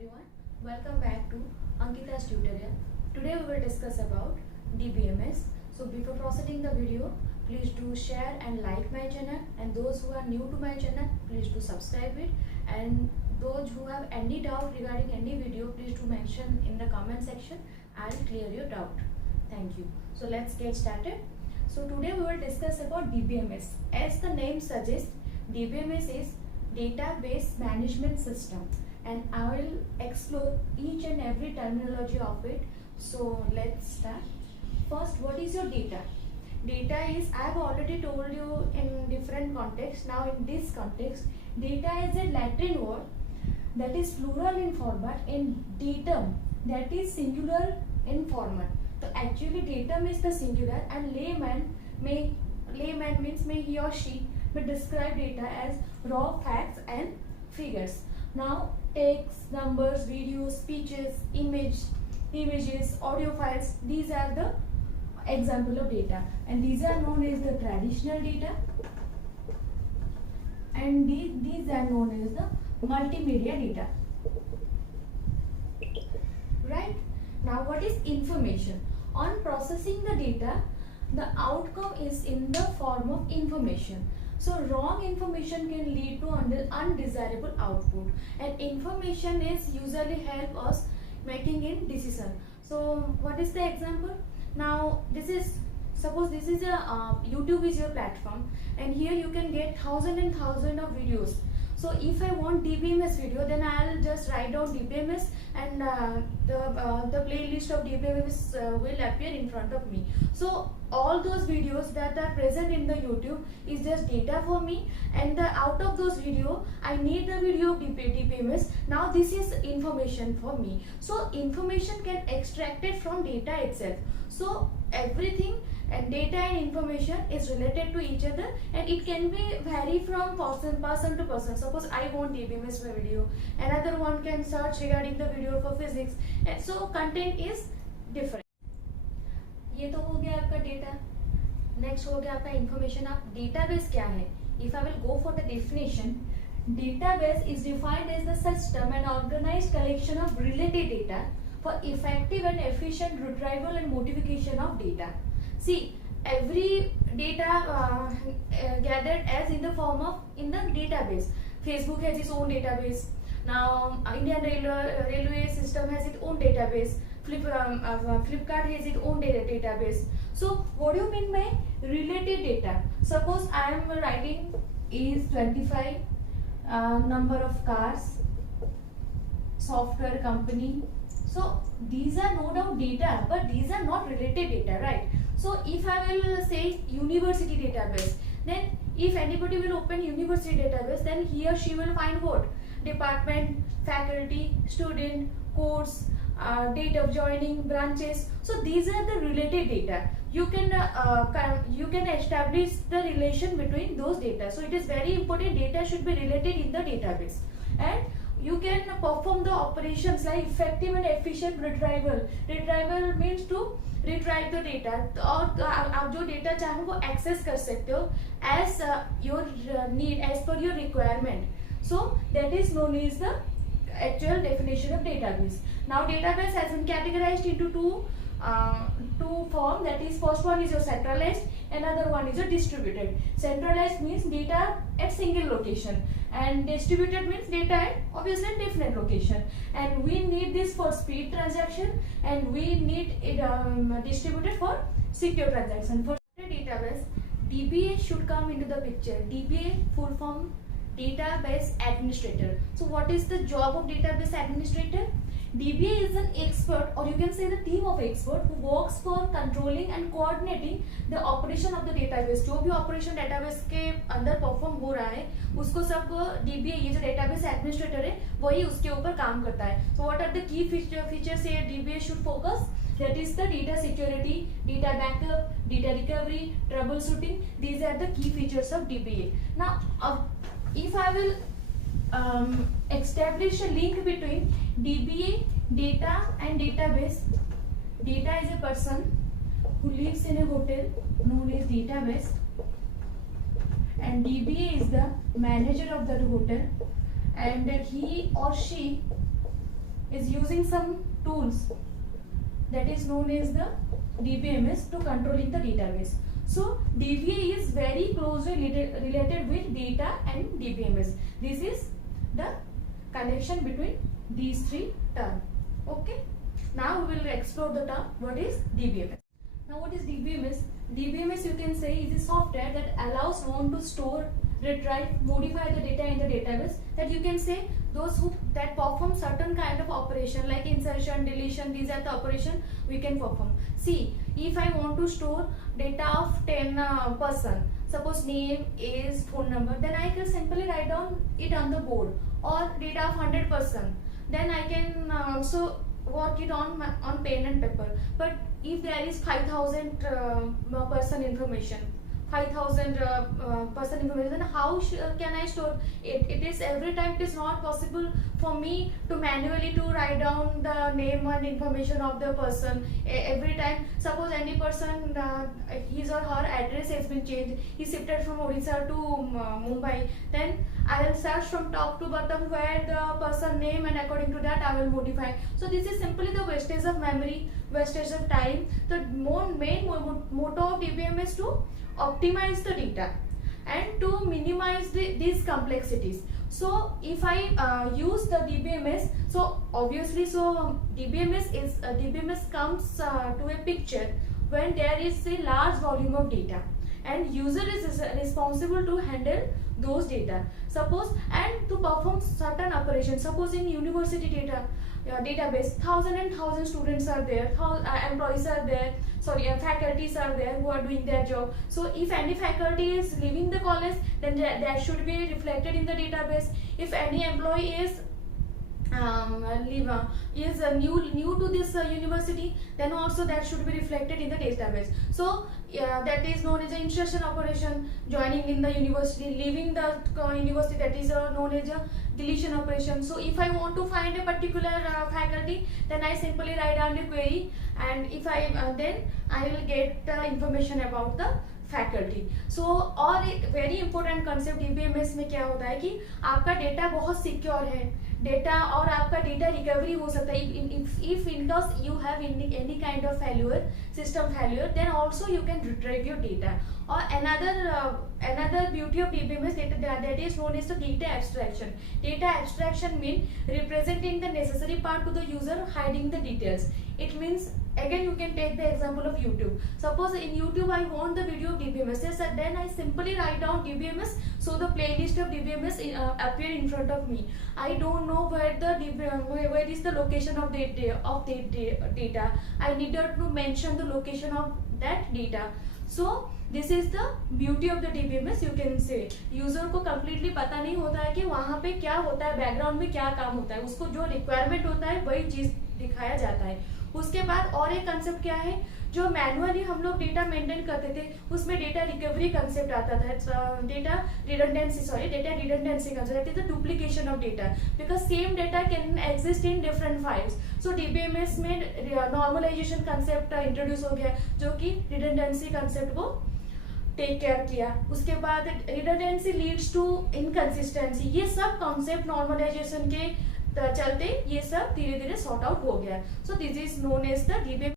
everyone, welcome back to Ankita's tutorial. Today we will discuss about DBMS. So before proceeding the video, please do share and like my channel, and those who are new to my channel, please do subscribe it, and those who have any doubt regarding any video, please do mention in the comment section. I'll clear your doubt. Thank you. So let's get started. So today we will discuss about DBMS. As the name suggests, DBMS is Database Management System, and I will explore each and every terminology of it. So let's start. First, what is your data? Data is, I have already told you in different contexts. Now in this context, data is a Latin word that is plural in format, and datum that is singular in format. So actually datum is the singular, and layman means may he or she may describe data as raw facts and figures. Now text, numbers, videos, speeches, images, audio files, these are the example of data, and these are known as the traditional data, and these are known as the multimedia data. Right? Now what is information? On processing the data, the outcome is in the form of information. So wrong information can lead to undesirable output, and information is usually help us making in decision. So what is the example? Now suppose this is a YouTube is your platform, and here you can get thousands and thousands of videos. So if I want DBMS video, then I'll just write down DBMS, and the playlist of DBMS will appear in front of me. So all those videos that are present in the YouTube is just data for me, and out of those video I need the video of DBMS. Now this is information for me. So information can extracted from data itself. So everything and data and information is related to each other, and it can be vary from person to person. Suppose I want DBMS video, another one can search regarding the video for physics, and so content is different. ये तो हो गया आपका data. Next हो गया आपका information. आप database क्या है? If I will go for the definition, database is defined as the system and organized collection of related data for effective and efficient retrieval and modification of data. See, every data gathered as in the form of in the database. Facebook has its own database. Now Indian railway system has its own database. Flipkart has its own database. So what do you mean by related data? Suppose I am writing is 25, number of cars, software company. So these are no doubt data, but these are not related data, right? So if I will say university database, then if anybody will open university database, then he or she will find what? Department, faculty, student, course, date of joining, branches. So these are the related data. You can establish the relation between those data. So it is very important data should be related in the database, and you can perform the operations like effective and efficient retrieval. Retrieval means to retrieve the data, और आप जो data चाहो वो access कर सकते हो as your need, as per your requirement. So that is known as the actual definition of database. Now database has been categorized into two form, that is first one is your centralized, another one is your distributed. Centralized means data at single location, and distributed means data at obviously different location, and we need this for speed transaction, and we need it distributed for secure transaction. For database, DBA should come into the picture. DBA full form database administrator. So what is the job of database administrator? DBA is an expert, or you can say the team of expert who works for controlling and coordinating the operation of the database. जो भी operation database के अंदर perform हो रहा है, उसको सब DBA, ये जो database administrator है, वही उसके ऊपर काम करता है. So what are the key features here DBA should focus? That is the data security, data backup, data recovery, troubleshooting. These are the key features of DBA. Now, if I will establish a link between DBA, data and database. Data is a person who lives in a hotel known as database, and DBA is the manager of that hotel, and he or she is using some tools that is known as the DBMS to controlling the database. So DBA is very closely related with data and DBMS. This is the connection between these three terms. Okay. Now we will explore the term what is DBMS. Now what is DBMS? DBMS you can say is a software that allows one to store, retrieve, modify the data in the database. That you can say those who that perform certain kind of operation like insertion, deletion, these are the operation we can perform. See, if I want to store data of 10 person, suppose name, age, phone number, then I can simply write down it on the board, or data of 100 person, then I can also work it on pen and paper. But if there is 5,000 person information, 5,000 person information, then how can I store it? It is every time it is not possible for me to manually to write down the name and information of the person every time. Suppose any person his or her address has been changed, he shifted from Odisha to Mumbai, then I will search from top to bottom where the person name, and according to that I will modify. So this is simply the wastage of memory, wastage of time. The main motto of DBMS is to optimize the data and to minimize these complexities. So if I use the DBMS, so obviously DBMS comes to a picture when there is a large volume of data and user is responsible to handle those data. Suppose and to perform certain operations. Suppose in university database, 1,000 students are there, employees are there, faculties are there who are doing their job. So if any faculty is leaving the college, then that should be reflected in the database. If any employee is new to this university, then also that should be reflected in the database. So that is known as an insertion operation, joining in the university, leaving the university, that is known as a deletion operation. So if I want to find a particular faculty, then I simply write down a query, and if I then I will get information about the faculty. So और एक very important concept DBMS में क्या होता है कि आपका data बहुत secure है, डेटा और आपका डेटा रिकवरी हो सकता है. If in case you have any kind of failure, system failure, then also you can retrieve your data. और another beauty of DBMS that is known as the data abstraction. Data abstraction means representing the necessary part to the user, hiding the details. It means, again you can take the example of YouTube. Suppose in YouTube I want the video of DBMS, then I simply write down DBMS, so the playlist of DBMS appear in front of me. I don't know where is the location of the data. I needed to mention the location of that data. So this is the beauty of the DBMS. You can say user को completely पता नहीं होता है कि वहाँ पे क्या होता है, बैकग्राउंड में क्या काम होता है, उसको जो रिक्वायरमेंट होता है वही चीज दिखाया जाता है. उसके बाद और एक कंसेप्ट क्या है, जो मैनुअली हम लोग डेटा मेंटेन करते थे, उसमें डेटा रिकवरी कंसेप्ट आता था. Data redundancy concept is the duplication of data, because same data can exist in different files. So DBMS में नॉर्मलाइजेशन कंसेप्ट इंट्रोड्यूस हो गया, जो कि रिडंडेंसी कंसेप्ट को टेक केयर किया. उसके बाद रिडंडेंसी लीड्स टू इनकंसिस्टेंसी. ये सब कॉन्सेप्ट नॉर्मलाइजेशन के चलते ये सब धीरे धीरे सॉर्ट आउट हो गया. So this is known as the DBMS.